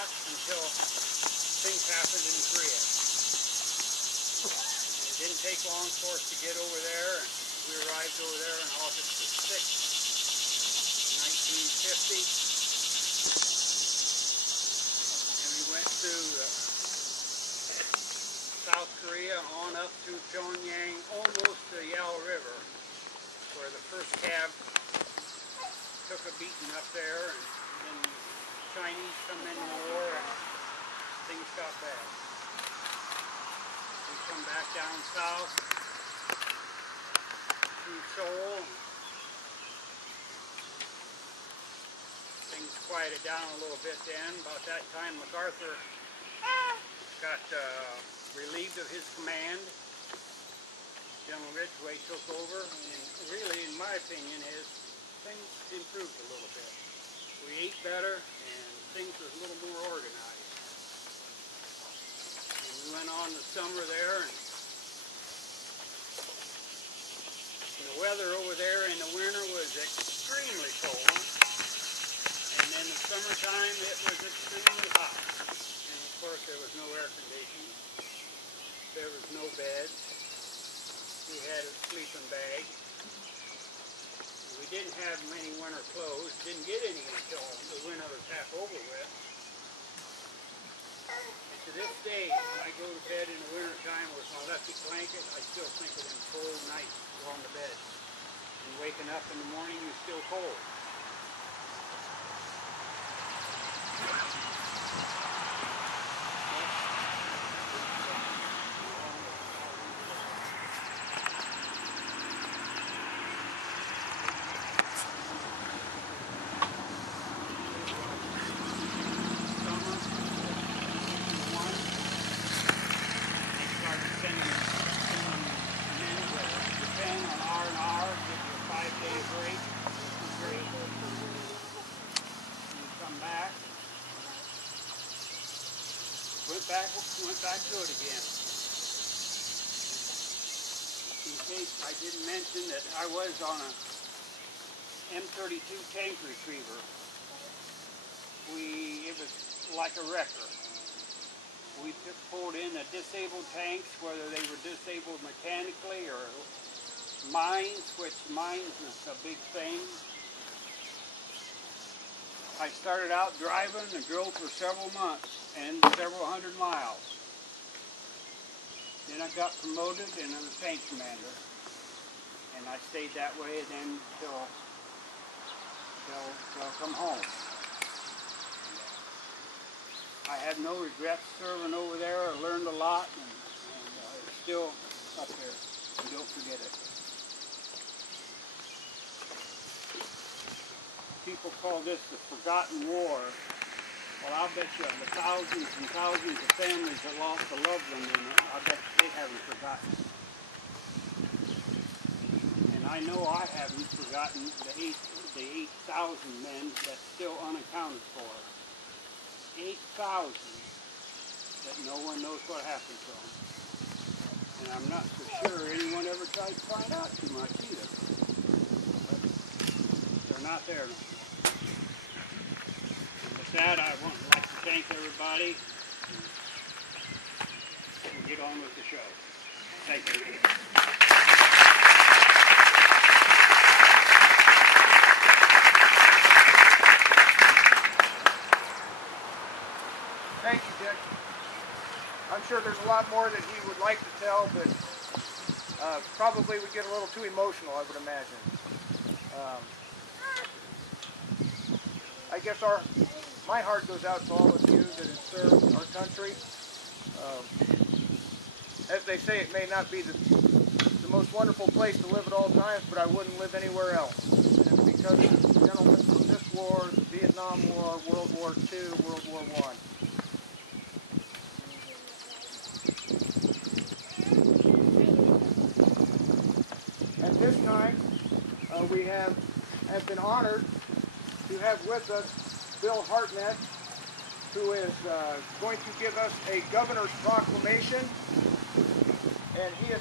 hot until things happened in Korea. It didn't take long for us to get over there. We arrived over there on August the 6th, 1950. And we went through South Korea on up through Pyongyang, almost to the Yao River, where the first cab took a beating up there, and then Chinese come in the war and things got bad. We come back down south through Seoul. Things quieted down a little bit then. About that time MacArthur got relieved of his command. General Ridgway took over, and really, in my opinion, things improved a little bit. We ate better, and things was a little more organized. And we went on the summer there, and the weather over there in the winter was extremely cold, and in the summertime it was extremely hot. And of course, there was no air conditioning. There was no beds. We had a sleeping bag. We didn't have many winter clothes. Didn't get any until the winter was half over with. And to this day, when I go to bed in the winter time with my lefty blanket, I still think of them cold nights on the bed. And waking up in the morning, you're still cold. Went back to it again. In case I didn't mention that I was on a M32 tank retriever. It was like a wrecker. We pulled in the disabled tanks, whether they were disabled mechanically or mines, which mines is a big thing. I started out driving and drove for several months and several hundred miles. Then I got promoted and I was tank commander. And I stayed that way then till I come home. I had no regrets serving over there. I learned a lot, and it's still up there. You don't forget it. People call this the forgotten war. Well, I'll bet you the thousands and thousands of families that lost a loved one in it, I bet they haven't forgotten. And I know I haven't forgotten the 8,000 men that's still unaccounted for. 8,000 that no one knows what happened to them. And I'm not so sure anyone ever tried to find out too much either. But they're not there now. With that, I would like to thank everybody. We'll get on with the show. Thank you. Thank you, Dick. I'm sure there's a lot more that he would like to tell, but probably would get a little too emotional, I would imagine. I guess my heart goes out to all of you that have served our country. As they say, it may not be the most wonderful place to live at all times, but I wouldn't live anywhere else. And it's because of the gentlemen from this war, the Vietnam War, World War II, World War I. At this time, we have been honored to have with us Bill Hartnett, who is going to give us a governor's proclamation, and he is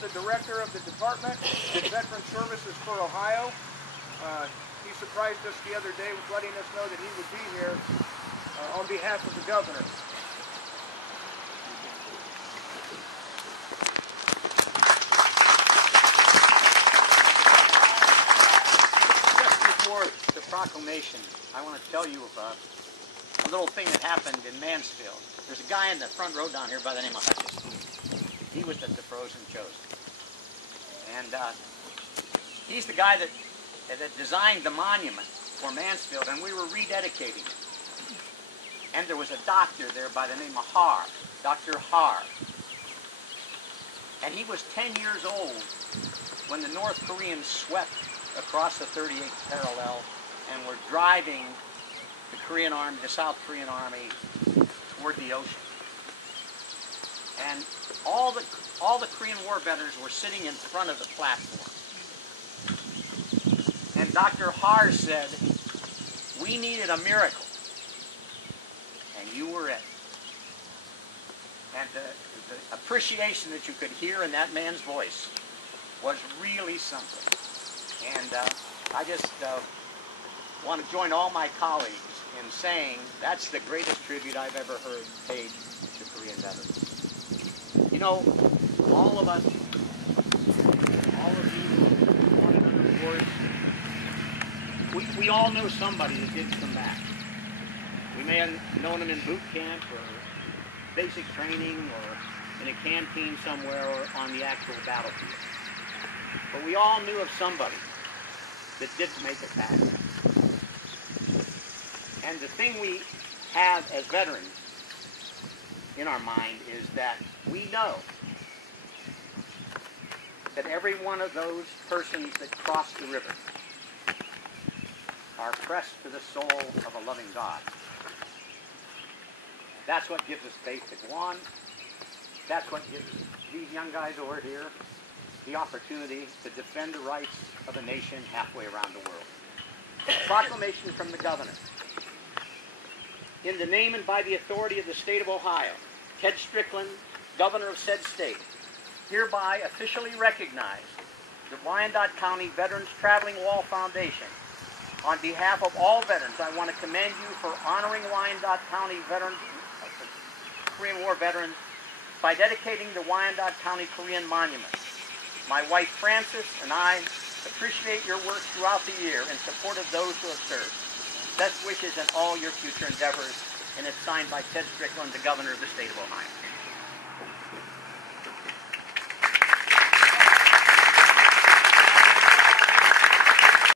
the director of the Department of Veteran Services for Ohio. He surprised us the other day with letting us know that he would be here on behalf of the governor. Just before the proclamation, I want to tell you of a little thing that happened in Mansfield. There's a guy in the front row down here by the name of HETZEL. He was the frozen chosen. And he's the guy that designed the monument for Mansfield, and we were rededicating it. And there was a doctor there by the name of Har, Dr. Har. And he was 10 years old when the North Koreans swept across the 38th parallel and were driving the Korean army, the South Korean army, toward the ocean. And all the Korean War veterans were sitting in front of the platform. And Dr. Har said, "We needed a miracle, and you were it." And the appreciation that you could hear in that man's voice was really something. And I just want to join all my colleagues in saying that's the greatest tribute I've ever heard paid to Korean veterans. You know, all of us, all of you, one another, of course, we all know somebody that did come back. We may have known them in boot camp or basic training or in a canteen somewhere or on the actual battlefield. But we all knew of somebody that didn't make it back. And the thing we have as veterans in our mind is that we know that every one of those persons that crossed the river are pressed to the soul of a loving God. That's what gives us faith to go on. That's what gives these young guys over here the opportunity to defend the rights of a nation halfway around the world. A proclamation from the governor. In the name and by the authority of the state of Ohio, Ted Strickland, governor of said state, hereby officially recognize the Wyandot County Veterans Traveling Wall Foundation. On behalf of all veterans, I want to commend you for honoring Wyandot County veterans, Korean War veterans, by dedicating the Wyandot County Korean Monument. My wife Frances and I appreciate your work throughout the year in support of those who have served. Best wishes in all your future endeavors, and it's signed by Ted Strickland, the governor of the state of Ohio.